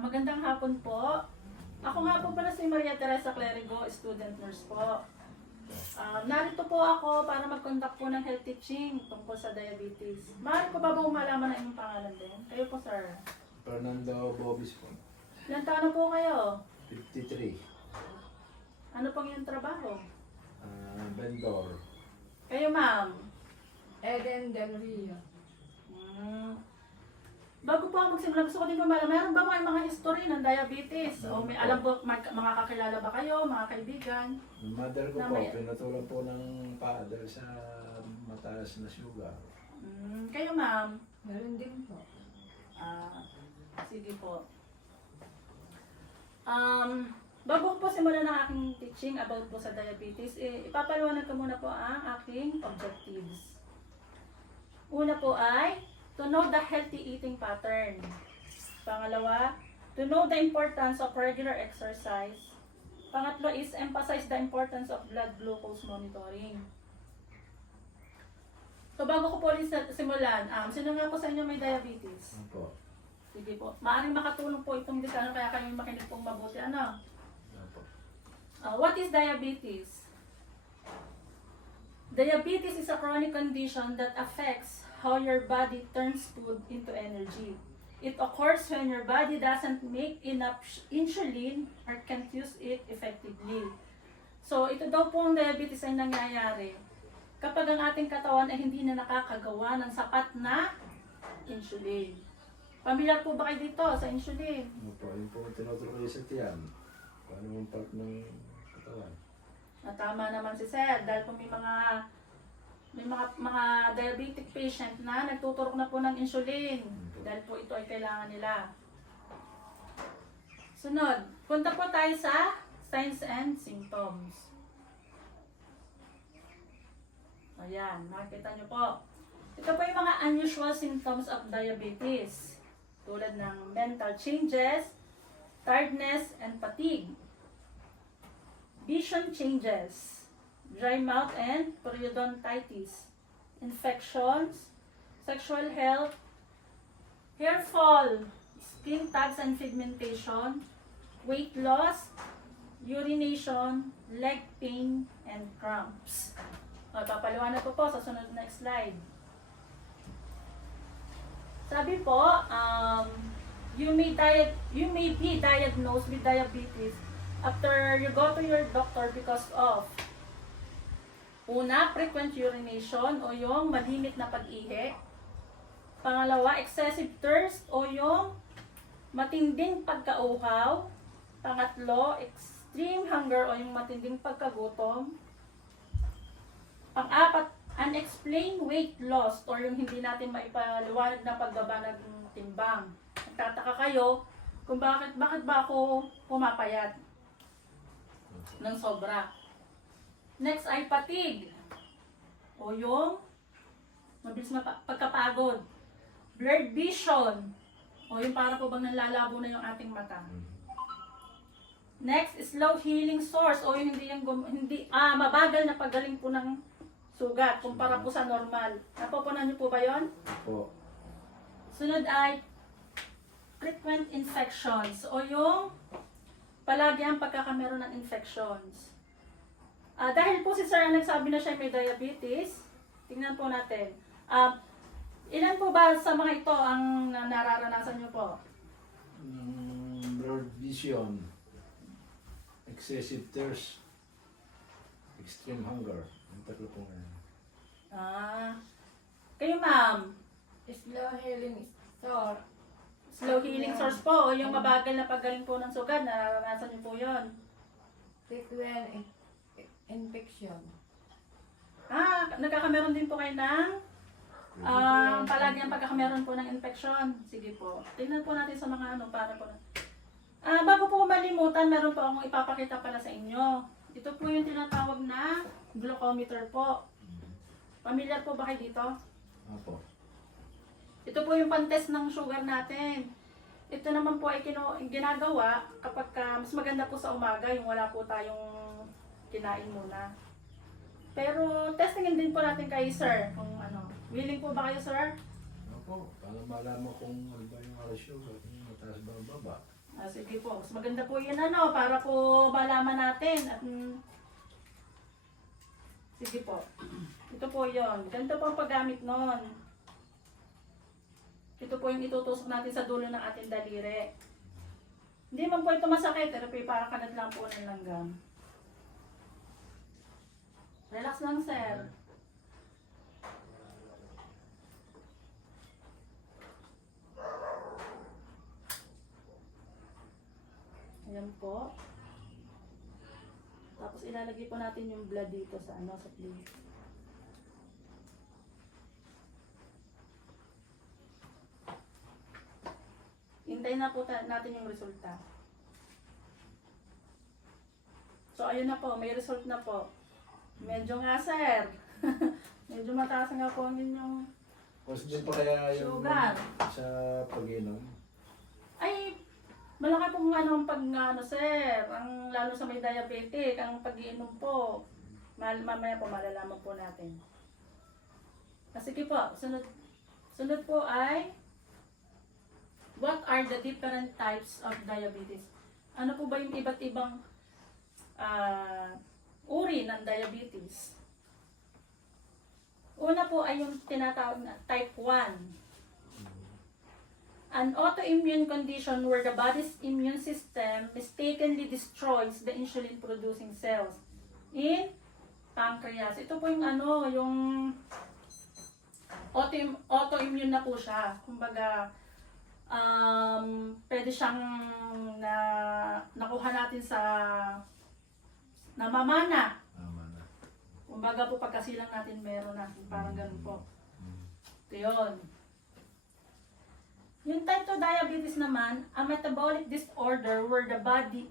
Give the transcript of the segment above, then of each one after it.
Magandang hapon po. Ako nga po pala si Maria Teresa Clerigo, student nurse po. Narito po ako para mag-conduct po ng health teaching tungkol sa diabetes. Maaari ko ba malaman ang inyong pangalan din? Kayo po, sir. Fernando Bobis po. Ilan taon na po kayo? 53. Ano pong iyong trabaho? Vendor. Kayo, ma'am? Eden Del Rio. Bago po ako magsimula, gusto ko din po malaman, meron ba kayong mga history ng diabetes? O may alam po, mga kakilala ba kayo, mga kaibigan? Yung mother ko Na po, may- pinatulang po ng paa dahil sa mataas na sugar. Kayo, ma'am? Meron din po. Sige po. Bago ko po simulan ng aking teaching about po sa diabetes, ipapaliwanag ko muna po ang aking objectives. Una po ay, to know the healthy eating pattern. Pangalawa, to know the importance of regular exercise. Pangatlo is emphasize the importance of blood glucose monitoring. So bago ko po rin simulan, sino nga po sa inyo may diabetes? Ano po? Sige po. Maaaring makatulong po itong discussion kaya kayo makinig pong mabuti. Ano? Ano po? What is diabetes? Diabetes is a chronic condition that affects how your body turns food into energy. It occurs when your body doesn't make enough insulin or can't use it effectively. So, ito daw po ang diabetes ay nangyayari kapag ang ating katawan ay hindi na nakakagawa ng sapat na insulin. Pamilyar po ba kayo dito sa insulin? Ano po? Yung po tinutuloy sa tiyan. Paano yung part ng katawan? Tama naman si Sir dahil po may mga diabetic patient na nagtuturok na po ng insulin dahil po ito ay kailangan nila. Sunod, punta po tayo sa signs and symptoms. Ayan, makikita nyo po. Ito po yung mga unusual symptoms of diabetes. Tulad ng mental changes, tiredness, and fatigue. Vision changes, dry mouth and periodontitis, infections, sexual health, hair fall, skin tags and pigmentation, weight loss, urination, leg pain, and cramps. Papaliwanag ko po sa sunod na slide. Sabi po, you may be diagnosed with diabetes after you go to your doctor because of una, frequent urination o yung malimit na pag-ihi. Pangalawa, excessive thirst o yung matinding pagkauhaw. Pangatlo, extreme hunger o yung matinding pagkagutom. Pang-apat, unexplained weight loss or yung hindi natin maipaliwanag na pagbaba ng timbang. Nagtataka kayo kung bakit ba ako pumapayat ng sobra. Next ay fatigue o yung mabilis na pagkapagod. Blurred vision o yung para po bang nalalabo na yung ating mata. Next, slow healing source o yung mabagal na paggaling po ng sugat kumpara po sa normal. Napupunan niyo po ba yon? Po. Sunod ay frequent infections o yung palagi ang pagkakameron ng infections. Dahil po si Sir ang nagsabi na siya may diabetes, tingnan po natin. Ilan po ba sa mga ito ang nararanasan niyo po? Blurred vision, excessive thirst, extreme hunger. Yung tatlo po ngayon. Kayo ma'am, Slow healing store. slow healing source po o yung mabagal na paggaling po ng sugat, nararanasan niyo po yon. Frequent infection. Nagkakameron din po kayo ng palagi ang pagkakameron po ng infection. Sige po. Tingnan po natin sa mga para po. Bago po malimutan, meron po akong ipapakita pala sa inyo. Ito po yung tinatawag na glucometer po. Pamilyar po ba kayo dito? Apo. Ito po yung pantest ng sugar natin. Ito naman po ay ginagawa kapag mas maganda po sa umaga, yung wala po tayong kinain muna. Pero testingin din po natin kay Sir kung ano. Willing po ba kayo, Sir? Opo, para malaman kung ano ba yung sugar, kung mataas ba o baba. Sige po. Mas maganda po yun ano, para po malaman natin. At, sige po. Ito po yun. Ganito po ang paggamit nun. Ito po yung itutusok natin sa dulo ng ating daliri. Hindi man po ito masakit, pero parang kanad lang po ng langgam. Relax lang, sir. Ayan po. Tapos ilalagay po natin yung blood dito sa sa plate. Hintayin na po natin yung resulta. So ayun na po, may result na po. Medyo nga, sir. Medyo mataas nga po ang inyong Mas din pa kaya yung sugar. sa pag-inom? Ay, malaki pong sir. Ang lalo sa may diabetic, ang pag-iinom po. Mamaya po malalaman po natin. Sige po, sunod po ay what are the different types of diabetes? Ano po ba yung iba't ibang uri ng diabetes? Una po ay yung tinatawag na type 1. An autoimmune condition where the body's immune system mistakenly destroys the insulin-producing cells in pancreas. Ito po yung yung autoimmune na po siya. Kumbaga, pwede siyang nakuha natin sa namamana. Tama na. Kumbaga po pagkasilang natin meron na. Parang ganun po. Ito yun. Yung type 2 diabetes naman, a metabolic disorder where the body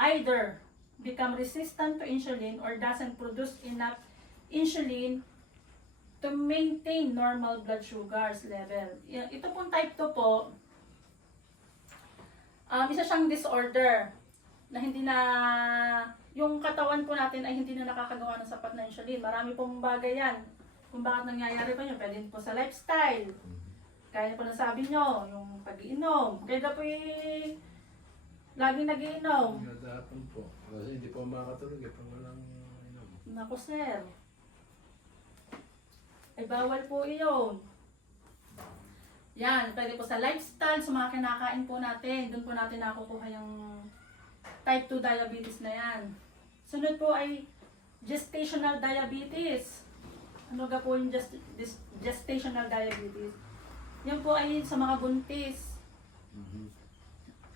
either become resistant to insulin or doesn't produce enough insulin to maintain normal blood sugars level. Ito pong type 2 po, isa siyang disorder na hindi na, yung katawan po natin ay hindi na nakakagawa ng sapat na insulin. Marami pong bagay yan. Kung bakit nangyayari pa yun, pwede po sa lifestyle. Kaya po nasabi nyo, yung pag-iinom. Kaya po laging nag-iinom. Hapon po. Kasi hindi po makakatulog pag walang inom. Naku, sir. Ay, bawal po iyon. Yan, pwede po sa lifestyle, sa mga kinakain po natin. Doon po natin nakukuha yung type 2 diabetes na yan. Sunod po ay gestational diabetes. Ano ga po yung gestational diabetes? Yan po ay sa mga buntis.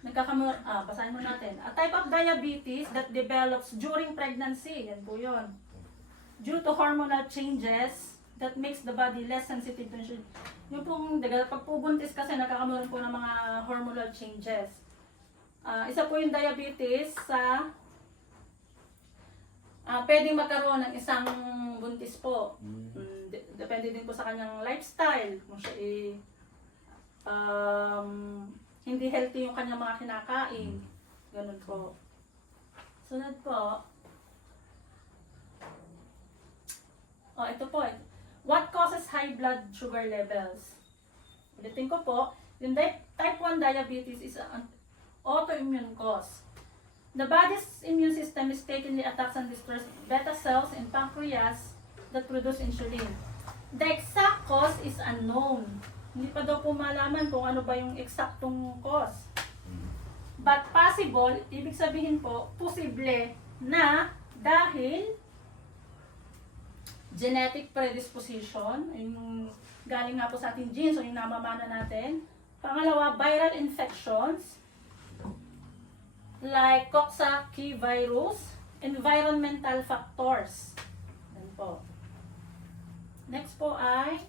Basahin mo natin. A type of diabetes that develops during pregnancy. Yan po yun. Due to hormonal changes that makes the body less sensitive to insulin. Yung pong, pag po buntis kasi nagkakaroon po ng mga hormonal changes. Isa po yung diabetes sa pwedeng magkaroon ng isang buntis po. Depende din po sa kanyang lifestyle. Kung siya hindi healthy yung kanyang mga kinakain. Ganun po. Sunod po. Ito po. What causes high blood sugar levels? Ulitin ko po. Yung type 1 diabetes is an autoimmune cause. The body's immune system mistakenly attacks and destroys beta cells in pancreas that produce insulin. The exact cause is unknown. Hindi pa daw po malaman kung ano ba yung eksaktong cause. But possible, ibig sabihin po, posible na dahil genetic predisposition, yung galing nga po sa ating genes o yung namamana natin. Pangalawa, viral infections like Coxsackie virus, environmental factors. Yan po. Next po ay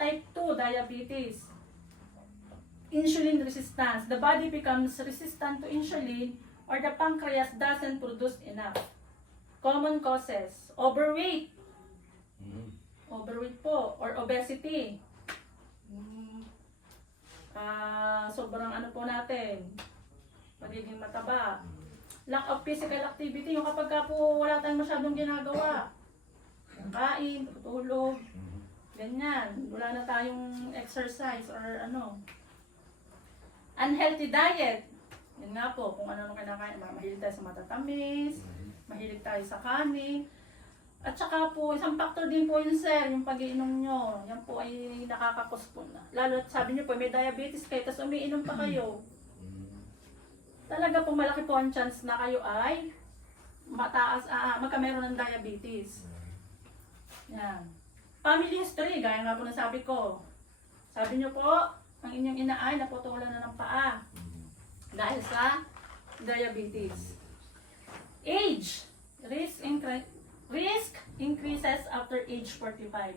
type 2 diabetes. Insulin resistance. The body becomes resistant to insulin or the pancreas doesn't produce enough. Common causes. Overweight. Overweight po. Or obesity. Sobrang po natin. Magiging mataba. Lack of physical activity. Yung kapag ka po wala tayong masyadong ginagawa. Kain, tutulog. Ganyan. Wala na tayong exercise or Unhealthy diet. Yun nga po, kung ano kinakain. Mahilig tayo sa matatamis, mahilig tayo sa kanin. At saka po, isang factor din po yun, sir, yung pag-iinom nyo. Yan po ay nakakakos po na. Lalo at sabi nyo po, may diabetes kayo, tapos umiinom pa kayo. Talaga po malaki po ang chance na kayo ay magkameron ng diabetes. Yan. Family history, gaya nga po na sabi ko. Sabi nyo po, ang inyong ina ay naputulan na ng paa. Dahil sa diabetes. Age. Risk increases after age 45.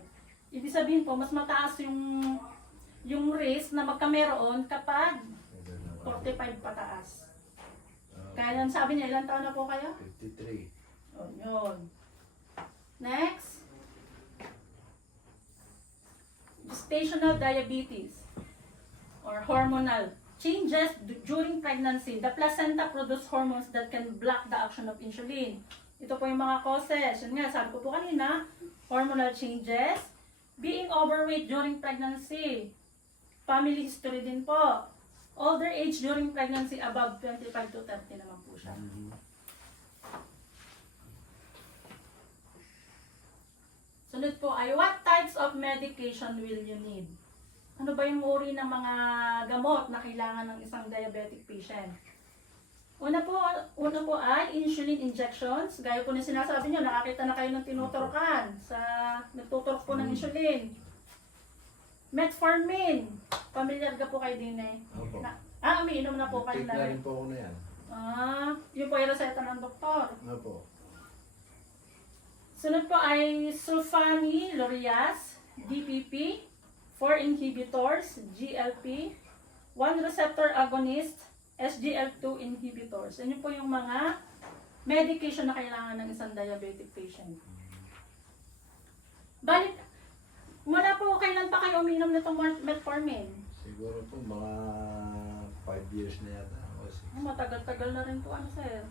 Ibig sabihin po, mas mataas yung risk na magkameron kapag 45 pataas. Kaya lang sabi niya, ilang taon na po kayo? 53. O, yun. Next. Gestational diabetes or hormonal changes during pregnancy. The placenta produce hormones that can block the action of insulin. Ito po yung mga causes. Yun nga, sabi ko po kanina, hormonal changes, being overweight during pregnancy, family history din po, older age during pregnancy, above 25 to 30 naman po siya. Sunod po ay, what types of medication will you need? Ano ba yung uri ng mga gamot na kailangan ng isang diabetic patient? Una po ay insulin injections. Gaya po na sinasabi nyo, nakakita na kayo ng tinuturukan sa nagtuturok po ng insulin. Metformin. Familiar ka po kayo din eh. Opo. Umiinom na po kayo Take na na rin. rin po ako na yan. Yung po yung reseta ng doktor. Opo. Sunod po ay sulfonylureas, DPP, 4 inhibitors, GLP, 1 receptor agonist, SGLT2 inhibitors. Yan po yung mga medication na kailangan ng isang diabetic patient. Balik, mula po kailan pa kayo uminom nitong metformin? Siguro po mga 5 years na yata. O 6. Matagal-tagal na rin po sir.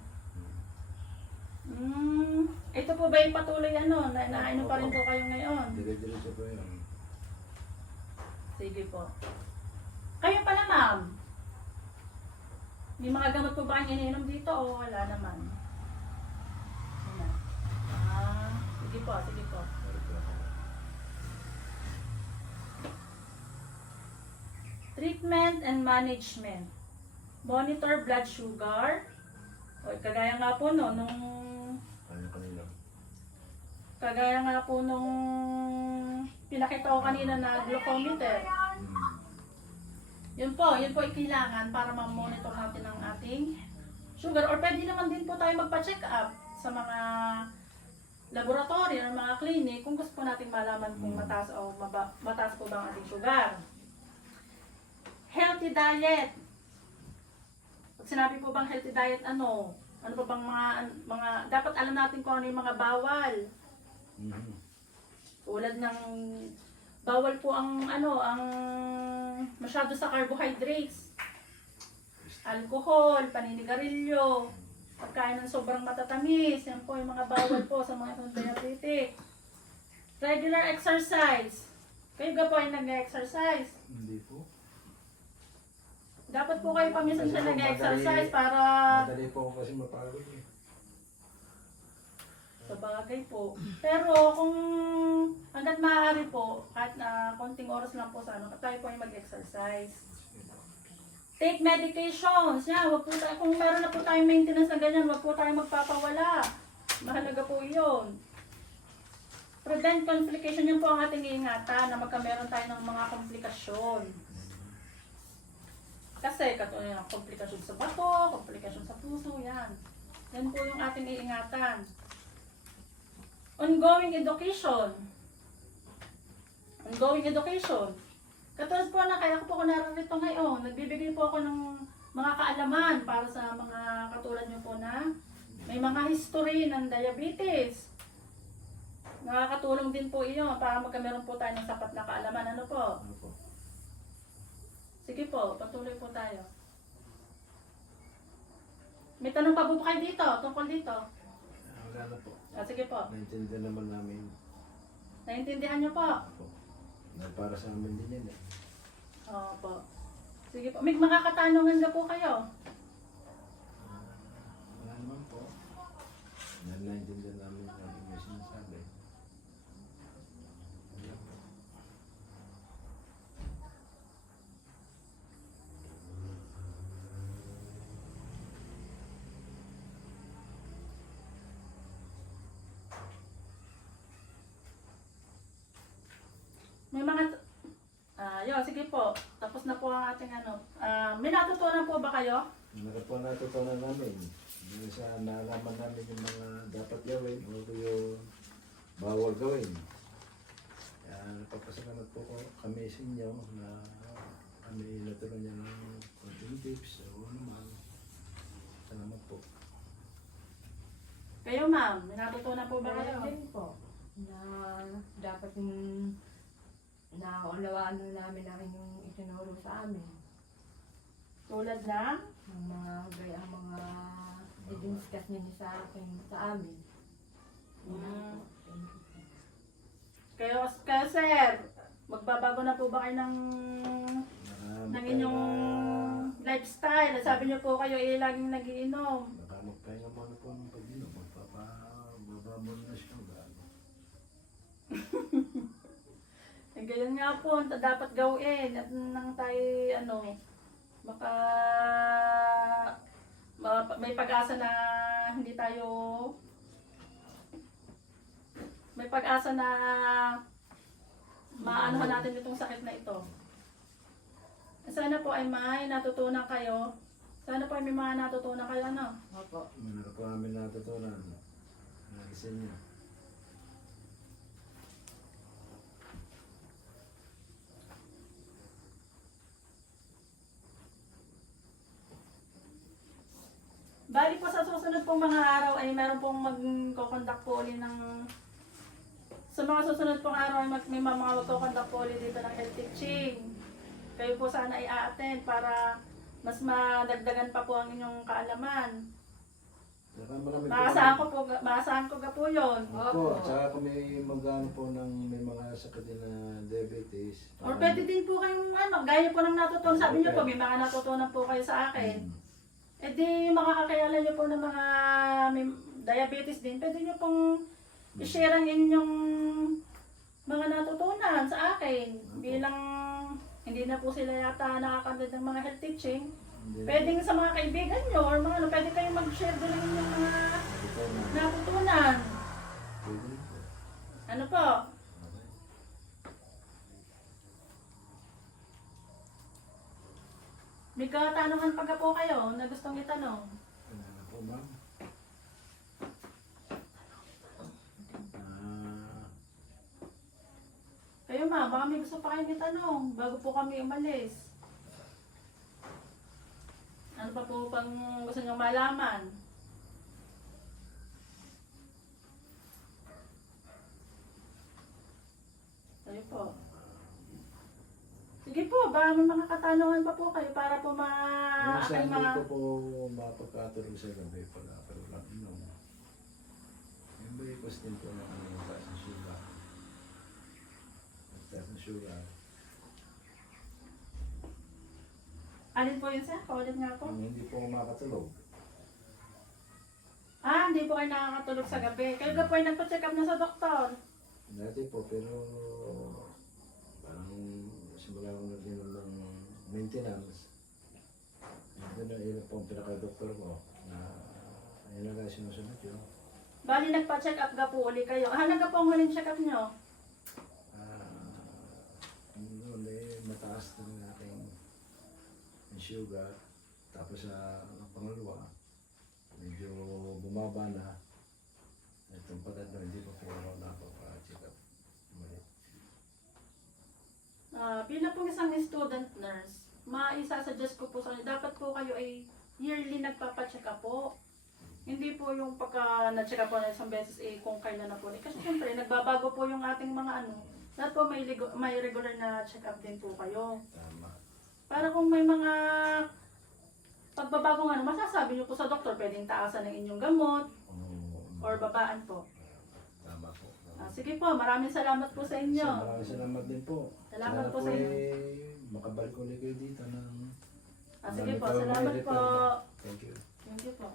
Ito po ba yung patuloy na nainom pa rin po kayo ngayon? Dire-diretso po yun. Sige po. Kayo pala ma'am, may mga gamot po ba ang iniinom dito o wala naman? Wala. Sige po, sige po. Treatment and management. Monitor blood sugar. O, kagaya nga po no, kagaya nga po nung pinakita ko kanina na glucometer. Yun po ay kailangan para ma-monitor natin ang ating sugar. Or pwede naman din po tayo magpa-check up sa mga laboratory or mga clinic kung gusto po natin malaman kung mataas o mataas po ba ang ating sugar. Healthy diet. Pag sinabi po bang healthy diet, ano pa bang mga dapat alam natin kung ano yung mga bawal. Tulad ng bawal po ang masyado sa carbohydrates, alcohol, paninigarilyo, pagkain ng sobrang matatamis, yan po yung mga bawal po sa mga diabetic. Regular exercise. Kayo ga po ay nag-exercise? Hindi po. Dapat po kayo paminsan siya nag-exercise para Madali po ako kasi mapagod eh. sa bagay po. Pero kung hanggat maaari po, kahit na konting oras lang po sa tayo po ay mag-exercise. Take medications. Yan, wag po tayo, kung meron na po tayong maintenance na ganyan, wag po tayo magpapawala. Mahalaga po yun. Prevent complication, yun po ang ating iingatan na magkameron tayo ng mga komplikasyon. Kasi katulad ng komplikasyon sa bato, komplikasyon sa puso, yan. Yan po yung ating iingatan. Ongoing education. Ongoing education. Katulad po na kaya ko po narito ngayon, nagbibigay po ako ng mga kaalaman para sa mga katulad nyo po na may mga history ng diabetes. Nakakatulong din po iyon para magkameron po tayo ng sapat na kaalaman. Ano po? Ano po? Sige po, patuloy po tayo. May tanong pa po kayo dito, tungkol dito? Wala na po. Sige po. Naintindihan naman namin. Naintindihan nyo po? Po. Dahil para sa amin din yan eh. Opo. Sige po. May mga katanungan na po kayo. Wala naman po. Naintindihan namin yung inyong sinasabi. Wala po. May mga... yun, sige po. Tapos na po ang ating ano. May natutunan po ba kayo? Meron po natutunan namin. Yung sa nalaman namin yung mga dapat gawin o yung bawal gawin. Kaya napapasalamat po ko kami sa inyo na kami naturuan niya ng konting tips o naman. Salamat po. Kayo ma'am, may natutunan po ba kayo? Meron din po na dapat yung naunawaan na namin ang inyong itinuro sa amin. Tulad ng? Ang mga gaya, mga i-discuss ninyo sa akin, sa amin. Mm. Kayo sir, magbabago na po ba kayo ng inyong lifestyle? Sabi niyo po kayo laging nagiinom. Baka magpahinga muna po ng pag-inom. Magpapababa muna na siya. Ganyan nga po, dapat gawin at nang tayo baka may pag-asa na hindi tayo may pag-asa na maano natin itong sakit na ito. Sana po ay may natutunan kayo. Sana po ay may mga natutunan kayo, ano? Opo. Meron po namin natutunan. Sa inyo. Bali po sa susunod pong mga araw ay meron pong magko-conduct po ulit ng sa mga susunod pong araw ay may mga magko-conduct po ulit dito ng health teaching. Kayo po sana i-attend para mas madagdagan pa po ang inyong kaalaman. Maasahan ko ga po yun. Opo, tsaka kung may magano po may mga sakit din na diabetes. Or pwede din po kayong gaya po ng natutunan. Sabi niyo po, may mga natutunan po kayo sa akin. Eh di yung mga kakilala niyo po ng mga may diabetes din, pwede niyo pong i-share ang inyong mga natutunan sa akin. Bilang hindi na po sila yata nakakantid ng mga health teaching. Pwedeng sa mga kaibigan niyo or mga pwede kayong mag-share din ng inyong mga natutunan. Ano po? May katanungan pa po kayo na gustong itanong. Ano po ba? Kayo ma, baka may gusto pa kayong itanong bago po kami umalis. Ano pa po pang gusto niyong malaman? Kayo po. Sige po, baka may mga katanungan pa po kayo para po Minsan mga... hindi ko po mapagkatuloy sa gabi pala pero lang inom. Yung breakfast din po ng taas ng sugar. Taas ng sugar. Alin po yun sir? Paulit nga po. Yung hindi po makatulog. Hindi po kayo nakakatulog sa gabi. Kayo ka po ay nagpa-check up na sa doktor. Dati po pero parang simula ko nag-inom ng maintenance. Doon na ilan po ang pinaka-doktor ko na ayun na lang sinusunod yun. Bali nagpa-check up ka po uli kayo. Ano ka po ang huling check up nyo? Noon mataas din ang aking sugar. Tapos ang pangalawa, medyo bumaba na. Itong pagkat na hindi pa po ako napapa-check up. Bilang pong isang student nurse, maisa-suggest ko po sa inyo, dapat po kayo ay yearly nagpapa-check up po. Hindi po yung pagka na-check up po na isang beses kung kailan na po. Kasi syempre, nagbabago po yung ating mga dapat po may regular na check up din po kayo. Tama. Para kung may mga pagbabago masasabi niyo po sa doktor, pwedeng taasan ng inyong gamot or babaan po. Tama po. Sige po, maraming salamat po sa inyo. Maraming salamat din po. Salamat po Sana sa inyo. makabalik ulit kayo dito ng Sige po, marami salamat tayong po. return. Thank you. Thank you po.